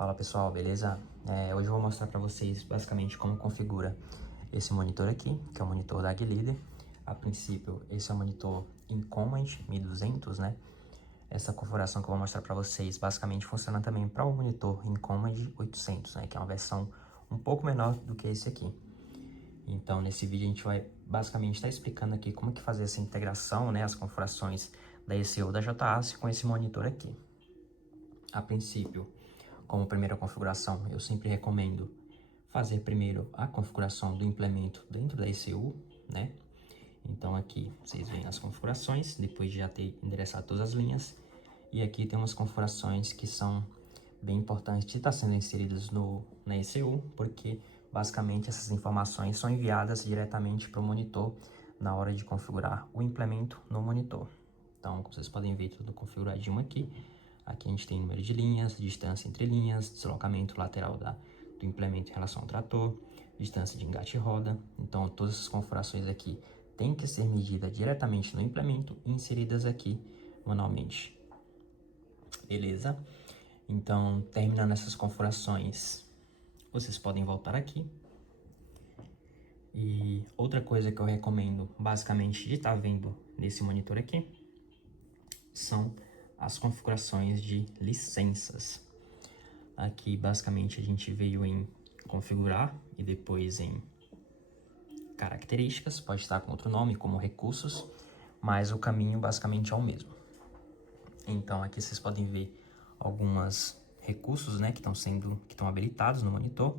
Fala pessoal, beleza? Hoje eu vou mostrar para vocês basicamente como configura esse monitor aqui, que é o monitor da AgLeader. A princípio, esse é o monitor Incommand 1200, né? Essa configuração que eu vou mostrar para vocês basicamente funciona também para o monitor Incommand 800, né? Que é uma versão um pouco menor do que esse aqui. Então, nesse vídeo a gente vai basicamente estar explicando aqui como que fazer essa integração, né? As configurações da ECU da JAS com esse monitor aqui. A princípio, como primeira configuração, eu sempre recomendo fazer primeiro a configuração do implemento dentro da ECU, né? Então aqui vocês veem as configurações, depois de já ter endereçado todas as linhas. E aqui tem umas configurações que são bem importantes de estar sendo inseridas na ECU, porque basicamente essas informações são enviadas diretamente para o monitor na hora de configurar o implemento no monitor. Então, como vocês podem ver, tudo configuradinho aqui. Aqui a gente tem número de linhas, distância entre linhas, deslocamento lateral do implemento em relação ao trator, distância de engate e roda. Então, todas essas configurações aqui têm que ser medidas diretamente no implemento e inseridas aqui manualmente. Beleza? Então, terminando essas configurações, vocês podem voltar aqui. E outra coisa que eu recomendo, basicamente, de estar vendo nesse monitor aqui, são as configurações de licenças. Aqui, basicamente, a gente veio em configurar e depois em características, pode estar com outro nome, como recursos, mas o caminho basicamente é o mesmo. Então, aqui vocês podem ver alguns recursos, né, que estão habilitados no monitor.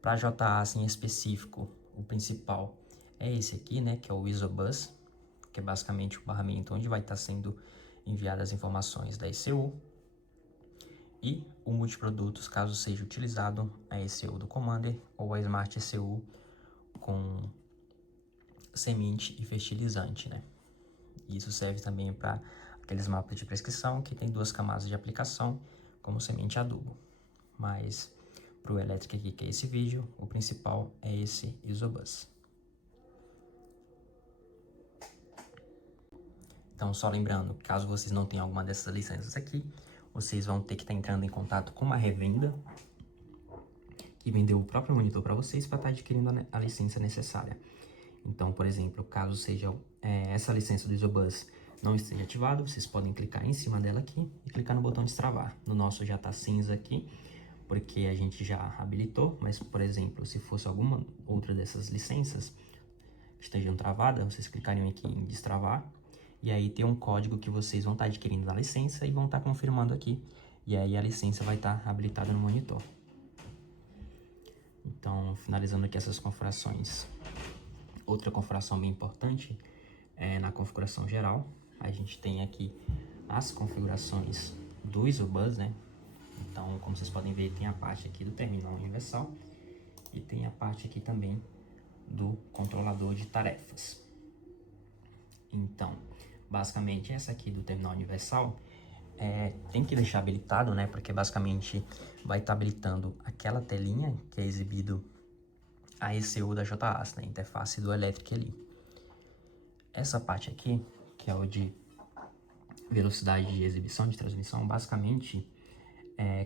Para JAS em específico, o principal é esse aqui, né, que é o ISOBUS, que é basicamente o barramento onde vai estar sendo enviadas as informações da ECU, e o multiprodutos, caso seja utilizado a ECU do Commander ou a Smart ECU com semente e fertilizante, né? Isso serve também para aqueles mapas de prescrição que tem 2 camadas de aplicação, como semente e adubo. Mas para o elétrico aqui, que é esse vídeo, o principal é esse ISOBUS. Então, só lembrando, caso vocês não tenham alguma dessas licenças aqui, vocês vão ter que estar entrando em contato com uma revenda que vendeu o próprio monitor para vocês para estar adquirindo a licença necessária. Então, por exemplo, caso seja essa licença do ISOBUS não esteja ativada, vocês podem clicar em cima dela aqui e clicar no botão destravar. No nosso já está cinza aqui, porque a gente já habilitou, mas, por exemplo, se fosse alguma outra dessas licenças que estejam travadas, vocês clicariam aqui em destravar, e aí tem um código que vocês vão estar adquirindo da licença e vão estar confirmando aqui, e aí a licença vai estar habilitada no monitor. Então, finalizando aqui essas configurações, outra configuração bem importante é na configuração geral. A gente tem aqui as configurações do ISOBUS, né? Então, como vocês podem ver, tem a parte aqui do terminal universal e tem a parte aqui também do controlador de tarefas. Então, basicamente, essa aqui do terminal universal tem que deixar habilitado, né? Porque basicamente vai estar habilitando aquela telinha que é exibido a ECU da JAS, né? Interface do elétrico ali. Essa parte aqui, que é o de velocidade de exibição de transmissão, basicamente,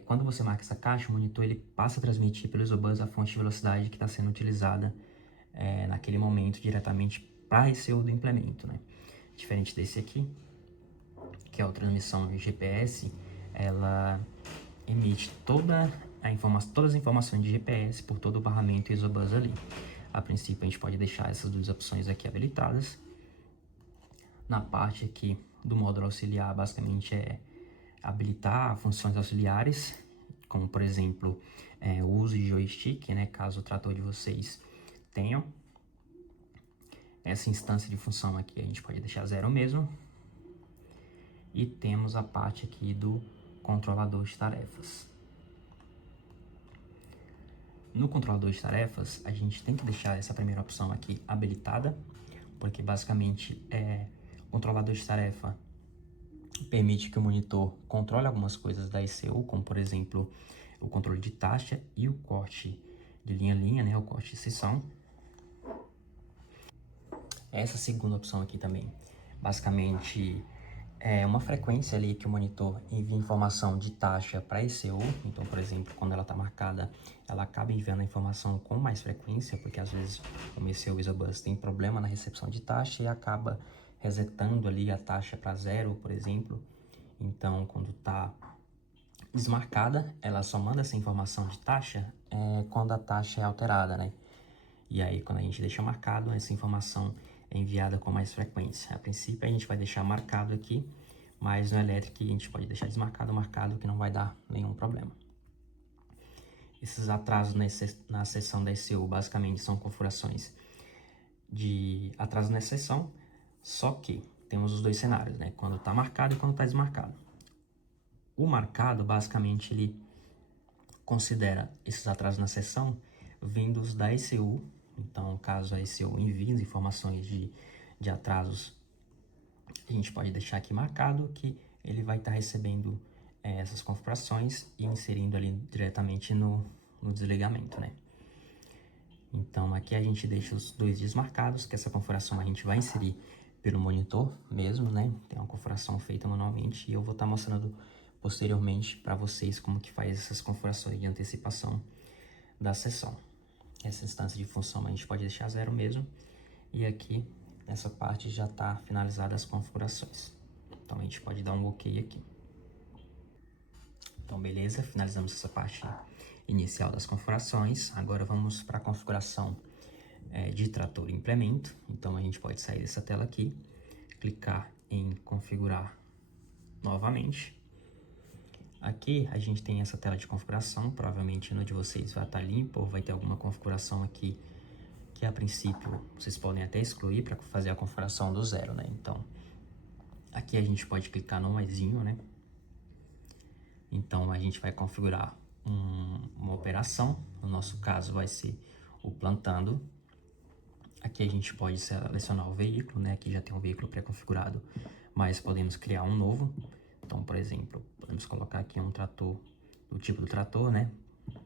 quando você marca essa caixa, o monitor ele passa a transmitir pelo ISOBUS a fonte de velocidade que está sendo utilizada naquele momento diretamente para a ECU do implemento, né? Diferente desse aqui, que é a transmissão GPS, ela emite todas as informações de GPS por todo o barramento ISOBUS ali. A princípio, a gente pode deixar essas 2 opções aqui habilitadas. Na parte aqui do módulo auxiliar, basicamente é habilitar funções auxiliares, como por exemplo, o uso de joystick, né, caso o trator de vocês tenham. Essa instância de função aqui a gente pode deixar 0 mesmo. E temos a parte aqui do controlador de tarefas. No controlador de tarefas, a gente tem que deixar essa primeira opção aqui habilitada, porque basicamente o controlador de tarefa permite que o monitor controle algumas coisas da ECU, como por exemplo, o controle de taxa e o corte de linha a linha, né, o corte de seção. Essa segunda opção aqui também, basicamente, É uma frequência ali que o monitor envia informação de taxa para ECU. Então, por exemplo, quando ela está marcada, ela acaba enviando a informação com mais frequência, porque às vezes o ECU ISOBUS tem problema na recepção de taxa e acaba resetando ali a taxa para zero, por exemplo. Então, quando está desmarcada, ela só manda essa informação de taxa quando a taxa é alterada, né? E aí, quando a gente deixa marcado, essa informação é enviada com mais frequência. A princípio, a gente vai deixar marcado aqui, mas no elétrico a gente pode deixar desmarcado ou marcado, que não vai dar nenhum problema. Esses atrasos na seção da ECU, basicamente, são configurações de atraso na seção, só que temos os dois cenários, né? Quando está marcado e quando está desmarcado. O marcado, basicamente, ele considera esses atrasos na seção vindos da ECU. Então, caso a ECU envie as informações de atrasos, a gente pode deixar aqui marcado que ele vai estar recebendo essas configurações e inserindo ali diretamente no desligamento, né? Então, aqui a gente deixa os dois dias marcados, que essa configuração a gente vai inserir pelo monitor mesmo, né? Tem uma configuração feita manualmente e eu vou estar mostrando posteriormente para vocês como que faz essas configurações de antecipação da seção. Essa instância de função a gente pode deixar zero mesmo. E aqui, nessa parte, já está finalizada as configurações. Então, a gente pode dar um OK aqui. Então, beleza, finalizamos essa parte inicial das configurações. Agora, vamos para a configuração de trator e implemento. Então, a gente pode sair dessa tela aqui, clicar em configurar novamente. Aqui a gente tem essa tela de configuração, provavelmente no de vocês vai estar limpo ou vai ter alguma configuração aqui que a princípio vocês podem até excluir para fazer a configuração do zero, né? Então, aqui a gente pode clicar no maisinho, né? Então, a gente vai configurar uma operação, no nosso caso vai ser o plantando. Aqui a gente pode selecionar o veículo, né? Aqui já tem um veículo pré-configurado, mas podemos criar um novo. Então, por exemplo, podemos colocar aqui um trator, do tipo do trator, né?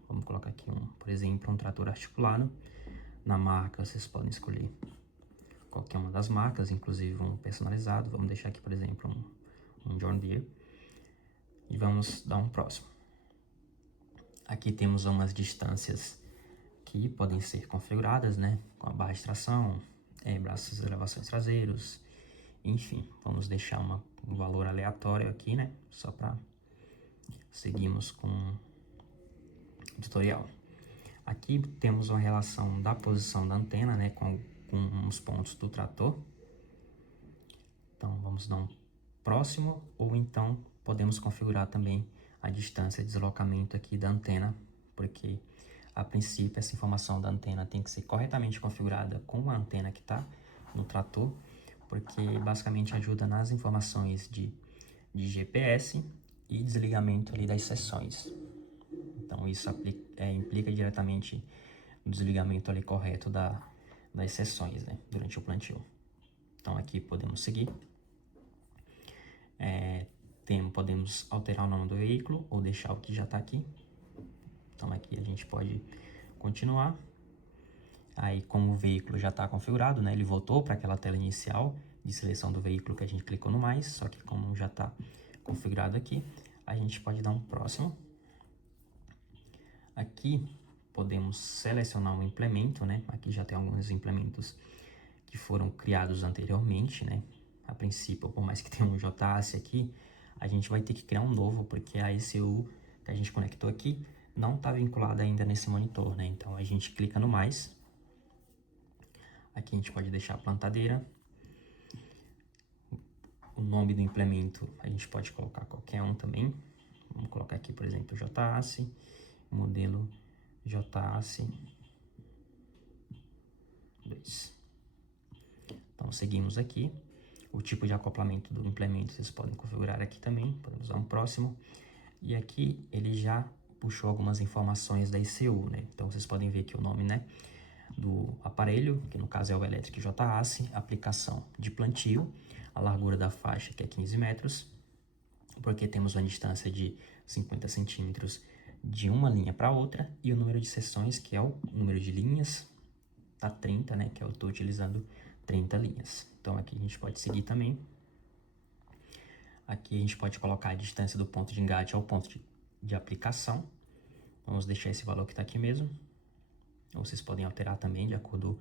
Vamos colocar aqui, por exemplo, um trator articulado. Na marca, vocês podem escolher qualquer uma das marcas, inclusive um personalizado. Vamos deixar aqui, por exemplo, um John Deere. E vamos dar um próximo. Aqui temos umas distâncias que podem ser configuradas, né? Com a barra de tração, braços de elevações traseiros, enfim. Vamos deixar um valor aleatório aqui, né? Só para seguirmos com o tutorial. Aqui temos uma relação da posição da antena, né? Com os pontos do trator. Então, vamos dar um próximo, ou então podemos configurar também a distância de deslocamento aqui da antena, porque a princípio essa informação da antena tem que ser corretamente configurada com a antena que está no trator, porque basicamente ajuda nas informações de GPS e desligamento ali das seções. Então isso implica diretamente no desligamento ali correto das seções, né, durante o plantio. Então aqui podemos seguir. Podemos alterar o nome do veículo ou deixar o que já está aqui. Então aqui a gente pode continuar. Aí, como o veículo já está configurado, né, ele voltou para aquela tela inicial de seleção do veículo que a gente clicou no mais, só que como já está configurado aqui, a gente pode dar um próximo. Aqui podemos selecionar um implemento, né? Aqui já tem alguns implementos que foram criados anteriormente, né? A princípio, por mais que tenha um JAS aqui, a gente vai ter que criar um novo, porque a ECU que a gente conectou aqui não está vinculada ainda nesse monitor, né? Então, a gente clica no mais. Aqui a gente pode deixar a plantadeira. O nome do implemento a gente pode colocar qualquer um também. Vamos colocar aqui, por exemplo, JAS, modelo JAS 2. Então, seguimos aqui. O tipo de acoplamento do implemento vocês podem configurar aqui também. Podemos usar um próximo. E aqui ele já puxou algumas informações da ECU, né? Então, vocês podem ver aqui o nome, né, do aparelho, que no caso é o Electric JAS, aplicação de plantio, a largura da faixa, que é 15 metros, porque temos uma distância de 50 centímetros de uma linha para outra, e o número de seções, que é o número de linhas, tá 30, né, que eu estou utilizando 30 linhas. Então, aqui a gente pode seguir também. Aqui a gente pode colocar a distância do ponto de engate ao ponto de aplicação. Vamos deixar esse valor que está aqui mesmo. Ou vocês podem alterar também de acordo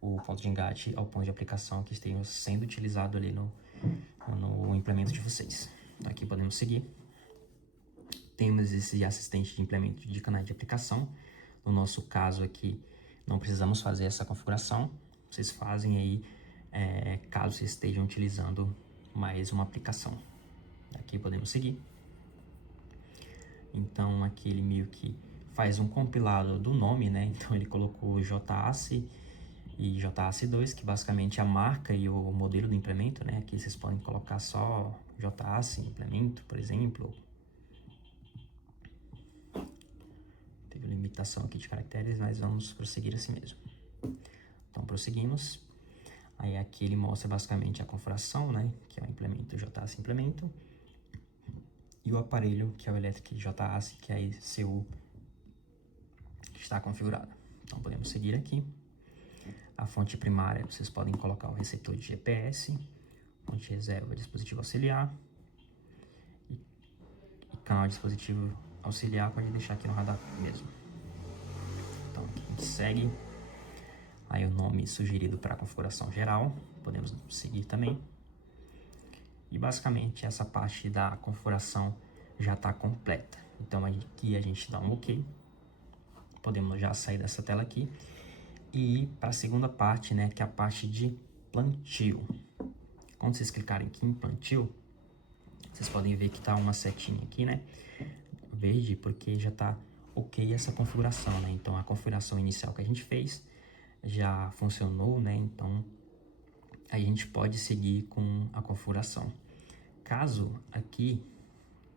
com o ponto de engate ao ponto de aplicação que esteja sendo utilizado ali no implemento de vocês. Então, aqui podemos seguir. Temos esse assistente de implemento de canais de aplicação. No nosso caso aqui, não precisamos fazer essa configuração. Vocês fazem aí, caso vocês estejam utilizando mais uma aplicação. Aqui podemos seguir. Então, aqui ele meio que faz um compilado do nome, né? Então, ele colocou JACE e JACE2, que basicamente é a marca e o modelo do implemento, né? Aqui vocês podem colocar só JACE implemento, por exemplo. Teve limitação aqui de caracteres, mas vamos prosseguir assim mesmo. Então, prosseguimos. Aí aqui ele mostra basicamente a configuração, né? Que é o implemento JACE implemento. E o aparelho, que é o Electric JACE, que é a ECU que está configurada. Então, podemos seguir aqui. A fonte primária, vocês podem colocar o receptor de GPS. Fonte reserva, dispositivo auxiliar. E canal de dispositivo auxiliar, pode deixar aqui no radar mesmo. Então, aqui a gente segue. Aí o nome sugerido para a configuração geral, podemos seguir também. E basicamente essa parte da configuração já está completa. Então aqui a gente dá um OK. Podemos já sair dessa tela aqui e ir para a segunda parte, né, que é a parte de plantio. Quando vocês clicarem aqui em plantio, vocês podem ver que está uma setinha aqui, né, verde, porque já está OK essa configuração, né. Então a configuração inicial que a gente fez já funcionou, né, então a gente pode seguir com a configuração. Caso aqui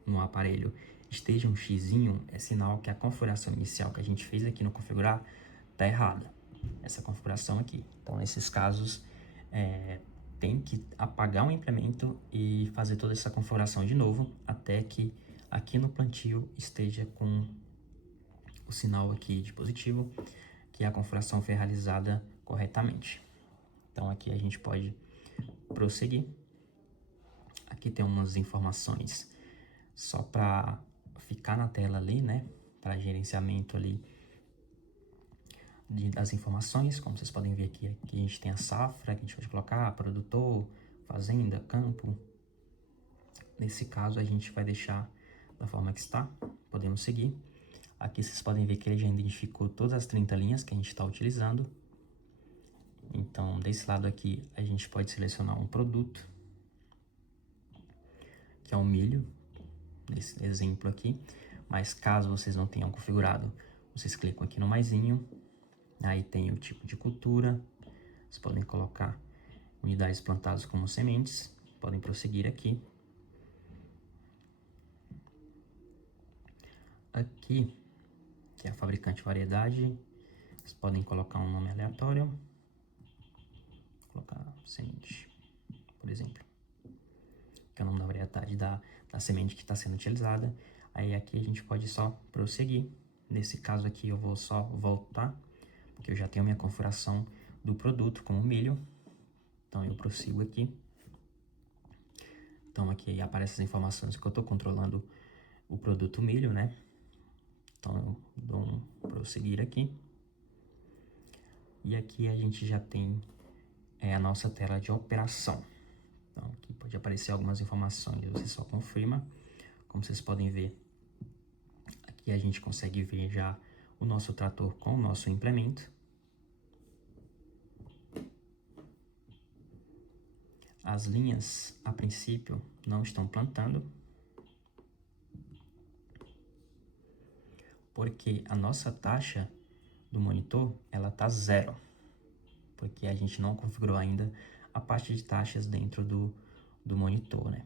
no aparelho esteja um xizinho, é sinal que a configuração inicial que a gente fez aqui no configurar está errada. Essa configuração aqui. Então, nesses casos, tem que apagar o implemento e fazer toda essa configuração de novo, até que aqui no plantio esteja com o sinal aqui de positivo, que a configuração foi realizada corretamente. Então, aqui a gente pode prosseguir. Aqui tem umas informações só para ficar na tela ali, né? Para gerenciamento ali das informações. Como vocês podem ver aqui a gente tem a safra, que a gente pode colocar produtor, fazenda, campo. Nesse caso, a gente vai deixar da forma que está. Podemos seguir. Aqui vocês podem ver que ele já identificou todas as 30 linhas que a gente está utilizando. Então, desse lado aqui, a gente pode selecionar um produto, que é o milho, nesse exemplo aqui. Mas caso vocês não tenham configurado, vocês clicam aqui no maisinho. Aí tem o tipo de cultura. Vocês podem colocar unidades plantadas como sementes. Podem prosseguir aqui. Aqui, que é a fabricante variedade, vocês podem colocar um nome aleatório. Vou colocar semente, por exemplo, que é o nome da variedade da semente que está sendo utilizada. Aí aqui a gente pode só prosseguir. Nesse caso aqui eu vou só voltar, porque eu já tenho minha configuração do produto como milho. Então eu prossigo aqui. Então aqui aparecem as informações que eu estou controlando o produto milho, né? Então eu dou um prosseguir aqui. E aqui a gente já tem a nossa tela de operação. Então aqui pode aparecer algumas informações, você só confirma. Como vocês podem ver, aqui a gente consegue ver já o nosso trator com o nosso implemento. As linhas, a princípio, não estão plantando, porque a nossa taxa do monitor, ela está 0, porque a gente não configurou ainda a parte de taxas dentro do monitor, né?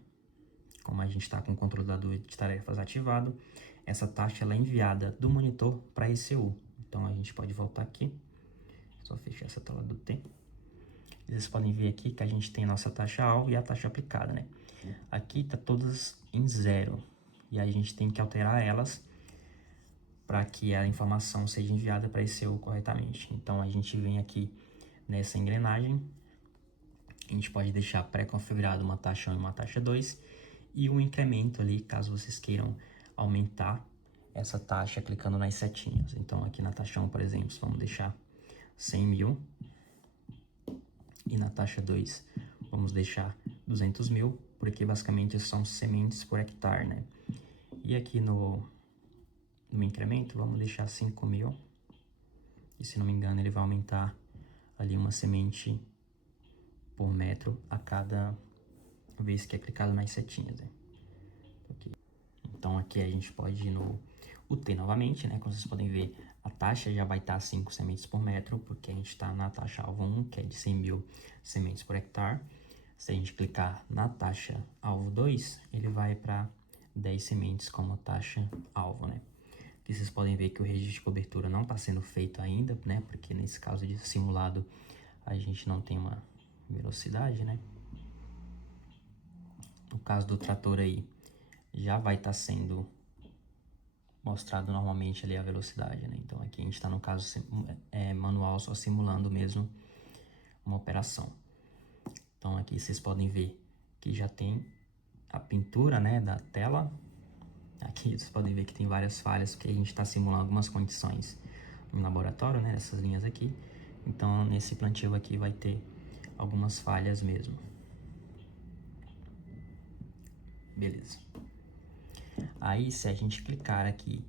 Como a gente está com o controlador de tarefas ativado, essa taxa ela é enviada do monitor para a ECU. Então a gente pode voltar aqui, só fechar essa tela do T. Vocês podem ver aqui que a gente tem a nossa taxa alvo e a taxa aplicada, né? Aqui tá todas em 0 e a gente tem que alterar elas para que a informação seja enviada para a ECU corretamente. Então a gente vem aqui nessa engrenagem, a gente pode deixar pré-configurado uma taxa 1 e uma taxa 2, e o incremento ali, caso vocês queiram aumentar essa taxa clicando nas setinhas. Então, aqui na taxa 1, por exemplo, vamos deixar 100 mil. E na taxa 2, vamos deixar 200 mil, porque basicamente são sementes por hectare, né? E aqui no incremento, vamos deixar 5 mil. E se não me engano, ele vai aumentar ali uma semente por metro a cada vez que é clicado nas setinhas, né? Então aqui a gente pode ir no UT novamente, né? Como vocês podem ver, a taxa já vai estar 5 sementes por metro, porque a gente está na taxa alvo 1, que é de 100 mil sementes por hectare. Se a gente clicar na taxa alvo 2, ele vai para 10 sementes como taxa alvo, né? Aqui vocês podem ver que o registro de cobertura não está sendo feito ainda, né? Porque nesse caso de simulado a gente não tem uma velocidade, né? No caso do trator aí, já vai estar sendo mostrado normalmente ali a velocidade, né? Então aqui a gente está no caso manual, só simulando mesmo uma operação. Então aqui vocês podem ver que já tem a pintura, né, da tela. Aqui vocês podem ver que tem várias falhas, porque a gente está simulando algumas condições no laboratório, né, essas linhas aqui. Então nesse plantio aqui vai ter algumas falhas mesmo. Beleza. Aí se a gente clicar aqui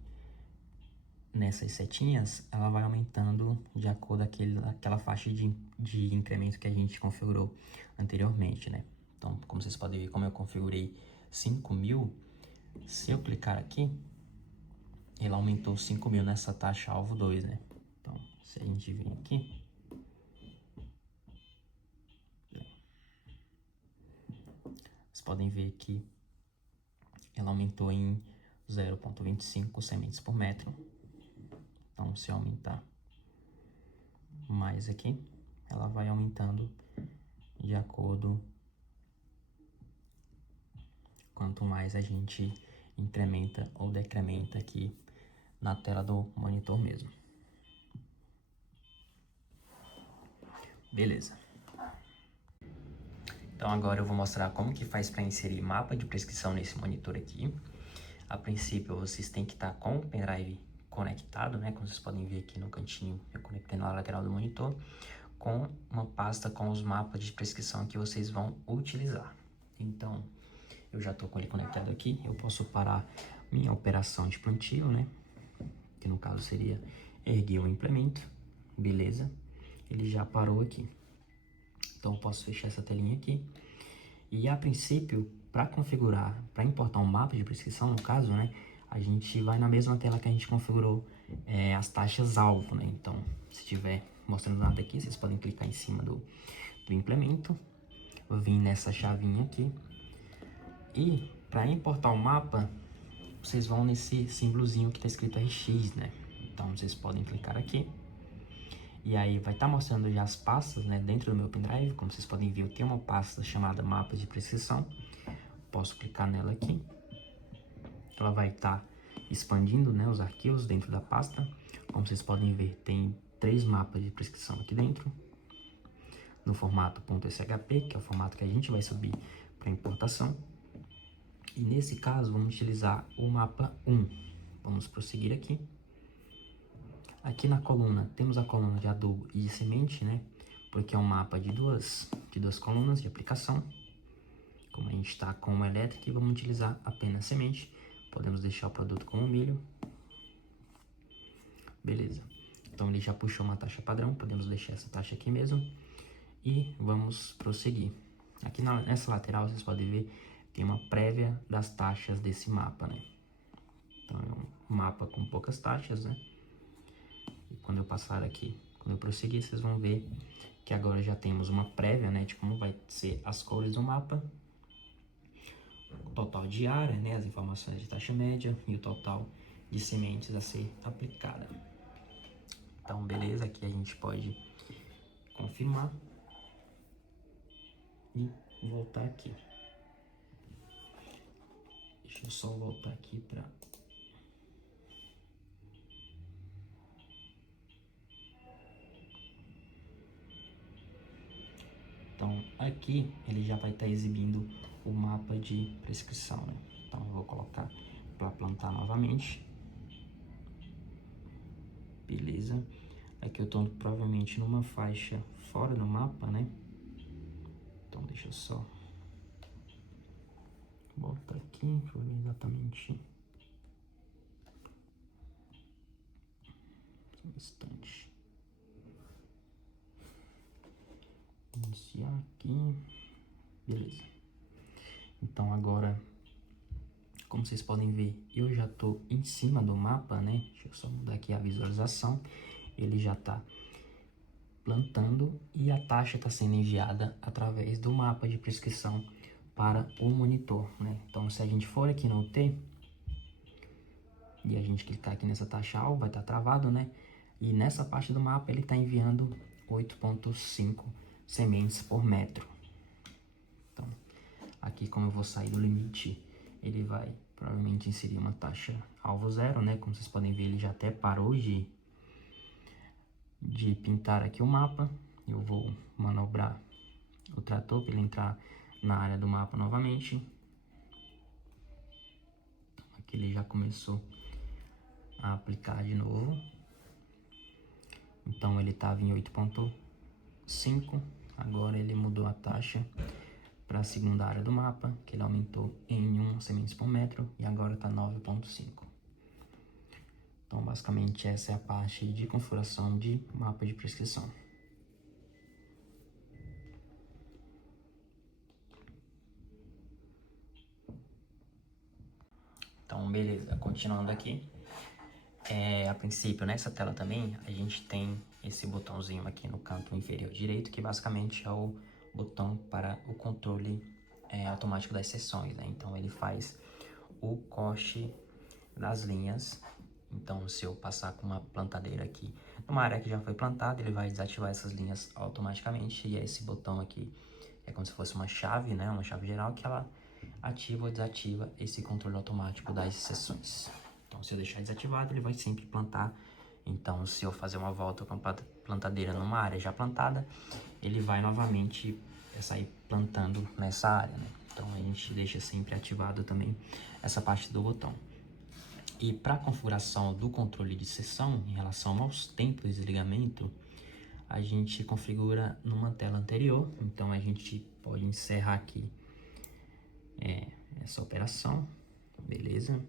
nessas setinhas, ela vai aumentando de acordo com aquela faixa de incremento que a gente configurou anteriormente, né? Então, como vocês podem ver, como eu configurei 5.000, se eu clicar aqui, ele aumentou 5.000 nessa taxa alvo 2, né? Então, se a gente vir aqui, vocês podem ver que ela aumentou em 0,25 sementes por metro. Então, se eu aumentar mais aqui, ela vai aumentando de acordo quanto mais a gente incrementa ou decrementa aqui na tela do monitor mesmo. Beleza. Então agora eu vou mostrar como que faz para inserir mapa de prescrição nesse monitor aqui. A princípio vocês têm que estar com o pendrive conectado, né? Como vocês podem ver aqui no cantinho, eu conectei na lateral do monitor, com uma pasta com os mapas de prescrição que vocês vão utilizar. Então, eu já estou com ele conectado aqui, eu posso parar minha operação de plantio, né? Que no caso seria erguer o implemento, beleza? Ele já parou aqui. Então eu posso fechar essa telinha aqui. E a princípio, para configurar, para importar um mapa de prescrição, no caso, né? A gente vai na mesma tela que a gente configurou as taxas alvo, né? Então, se tiver mostrando nada aqui, vocês podem clicar em cima do implemento, vir nessa chavinha aqui. E para importar o mapa, vocês vão nesse símbolozinho que está escrito RX, né? Então vocês podem clicar aqui. E aí vai estar mostrando já as pastas, né, dentro do meu pendrive. Como vocês podem ver, eu tenho uma pasta chamada mapas de prescrição. Posso clicar nela aqui. Ela vai estar expandindo, né, os arquivos dentro da pasta. Como vocês podem ver, tem 3 mapas de prescrição aqui dentro. No formato .shp, que é o formato que a gente vai subir para importação. E nesse caso, vamos utilizar o mapa 1. Vamos prosseguir aqui. Aqui na coluna, temos a coluna de adubo e de semente, né? Porque é um mapa de duas colunas de aplicação. Como a gente está com uma elétrica, vamos utilizar apenas semente. Podemos deixar o produto como milho. Beleza. Então ele já puxou uma taxa padrão, podemos deixar essa taxa aqui mesmo. E vamos prosseguir. Aqui nessa lateral, vocês podem ver, tem uma prévia das taxas desse mapa, né? Então é um mapa com poucas taxas, né? E quando eu passar aqui, quando eu prosseguir, vocês vão ver que agora já temos uma prévia, né, de como vai ser as cores do mapa, o total de área, né, as informações de taxa média e o total de sementes a ser aplicada. Então, beleza, aqui a gente pode confirmar e voltar aqui. Deixa eu só voltar aqui para... Então, aqui ele já vai estar exibindo o mapa de prescrição, né? Então eu vou colocar para plantar novamente. Beleza. Aqui eu tô provavelmente numa faixa fora do mapa, né? Então deixa eu só botar aqui, deixa eu ver exatamente. Um instante. Iniciar aqui. Beleza. Então agora, como vocês podem ver, eu já tô em cima do mapa, né? Deixa eu só mudar aqui a visualização. Ele já tá plantando e a taxa está sendo enviada através do mapa de prescrição para o monitor, né? Então, se a gente for aqui no UT e a gente clicar aqui nessa taxa alvo, vai estar travado, né? E nessa parte do mapa ele está enviando 8,5 sementes por metro. Então, aqui como eu vou sair do limite, ele vai provavelmente inserir uma taxa alvo zero, né? Como vocês podem ver, ele já até parou de pintar aqui o mapa. Eu vou manobrar o trator para ele entrar na área do mapa novamente. Aqui ele já começou a aplicar de novo. Então ele estava em 8,5, agora ele mudou a taxa para a segunda área do mapa, que ele aumentou em 1 sementes por metro e agora está 9,5. Então basicamente essa é a parte de configuração de mapa de prescrição. Então beleza, continuando aqui. A princípio, nessa tela também, a gente tem esse botãozinho aqui no canto inferior direito, que basicamente é o botão para o controle automático das seções, né? Então, ele faz o corte das linhas. Então, se eu passar com uma plantadeira aqui numa área que já foi plantada, ele vai desativar essas linhas automaticamente. E esse botão aqui é como se fosse uma chave, né? Uma chave geral que ela ativa ou desativa esse controle automático das seções. Então, se eu deixar desativado, ele vai sempre plantar. Então, se eu fazer uma volta com a plantadeira numa área já plantada, ele vai novamente sair plantando nessa área, né? Então, a gente deixa sempre ativado também essa parte do botão. E para a configuração do controle de seção, em relação aos tempos de desligamento, a gente configura numa tela anterior. Então, a gente pode encerrar aqui essa operação, beleza?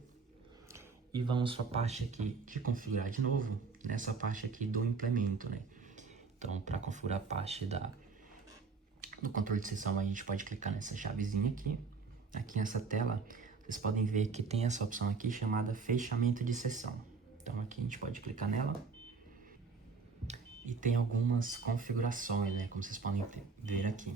E vamos para a parte aqui de configurar de novo, nessa parte aqui do implemento, né? Então, para configurar a parte do controle de seção, a gente pode clicar nessa chavezinha aqui. Aqui nessa tela, vocês podem ver que tem essa opção aqui chamada fechamento de seção. Então, aqui a gente pode clicar nela. E tem algumas configurações, né? Como vocês podem ver aqui.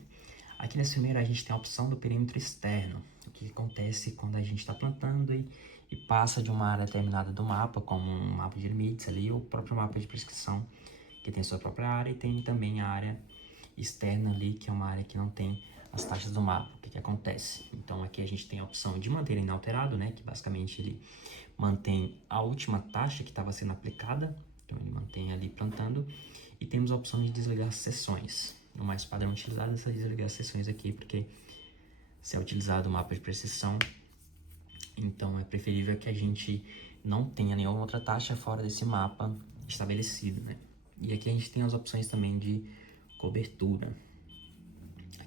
Aqui nesse primeiro, a gente tem a opção do perímetro externo. O que acontece quando a gente está plantando e passa de uma área determinada do mapa, como um mapa de limites ali, ou o próprio mapa de prescrição, que tem sua própria área, e tem também a área externa ali, que é uma área que não tem as taxas do mapa. O que acontece? Então aqui a gente tem a opção de manter inalterado, né, que basicamente ele mantém a última taxa que estava sendo aplicada, então ele mantém ali plantando, e temos a opção de desligar as seções. O mais padrão utilizado é desligar as seções aqui, porque se é utilizado o mapa de precisão, então é preferível que a gente não tenha nenhuma outra taxa fora desse mapa estabelecido, né? E aqui a gente tem as opções também de cobertura.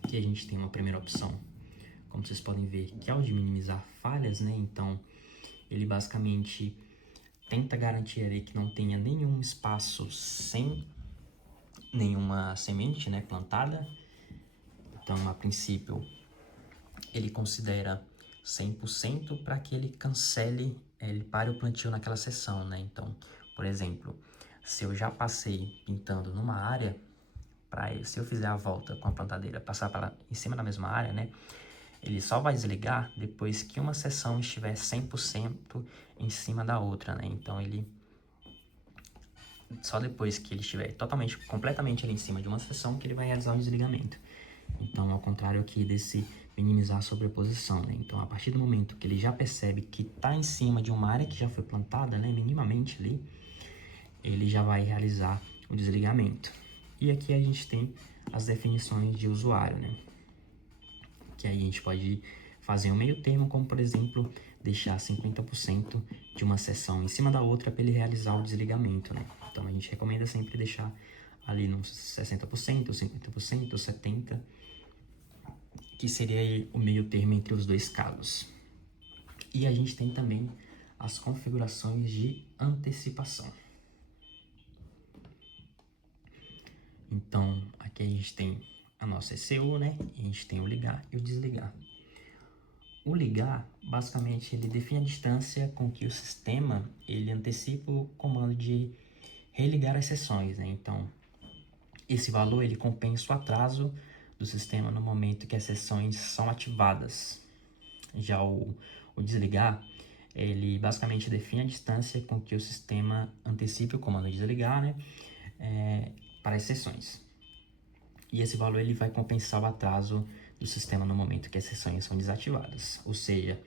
Aqui a gente tem uma primeira opção, como vocês podem ver, que é o de minimizar falhas, né? Então ele basicamente tenta garantir ali que não tenha nenhum espaço sem nenhuma semente, né, plantada. Então, a princípio, ele considera 100% para que ele cancele, ele pare o plantio naquela seção, né? Então, por exemplo, se eu já passei pintando numa área, se eu fizer a volta com a plantadeira, passar em cima da mesma área, né? Ele só vai desligar depois que uma seção estiver 100% em cima da outra, né? Então, só depois que ele estiver completamente ali em cima de uma seção, que ele vai realizar o desligamento. Então, ao contrário aqui desse minimizar a sobreposição, né? Então, a partir do momento que ele já percebe que está em cima de uma área que já foi plantada, né, minimamente ali, ele já vai realizar o desligamento. E aqui a gente tem as definições de usuário, né? Que aí a gente pode fazer um meio termo, como por exemplo, deixar 50% de uma seção em cima da outra para ele realizar o desligamento, né? Então a gente recomenda sempre deixar ali nos 60%, 50%, 70%, que seria aí o meio termo entre os dois casos. E a gente tem também as configurações de antecipação. Então, aqui a gente tem a nossa ECU, né? E a gente tem o ligar e o desligar. O ligar, basicamente, ele define a distância com que o sistema ele antecipa o comando de religar as sessões, né? Então, esse valor ele compensa o atraso do sistema no momento que as sessões são ativadas. Já o desligar, ele basicamente define a distância com que o sistema antecipe o comando de desligar, né? Para as sessões. E esse valor ele vai compensar o atraso do sistema no momento que as sessões são desativadas. Ou seja,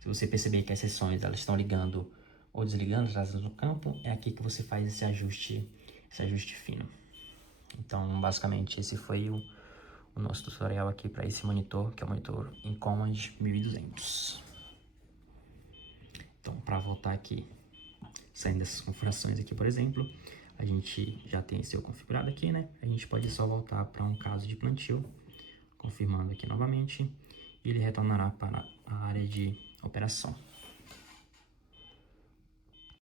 se você perceber que as sessões elas estão ligando ou desligando, atrasadas no campo, é aqui que você faz esse ajuste fino. Então, basicamente, esse foi o nosso tutorial aqui para esse monitor, que é o monitor Incommand 1200. Então, para voltar aqui, saindo dessas configurações aqui, por exemplo, a gente já tem esse configurado aqui, né? A gente pode só voltar para um caso de plantio, confirmando aqui novamente, e ele retornará para a área de operação.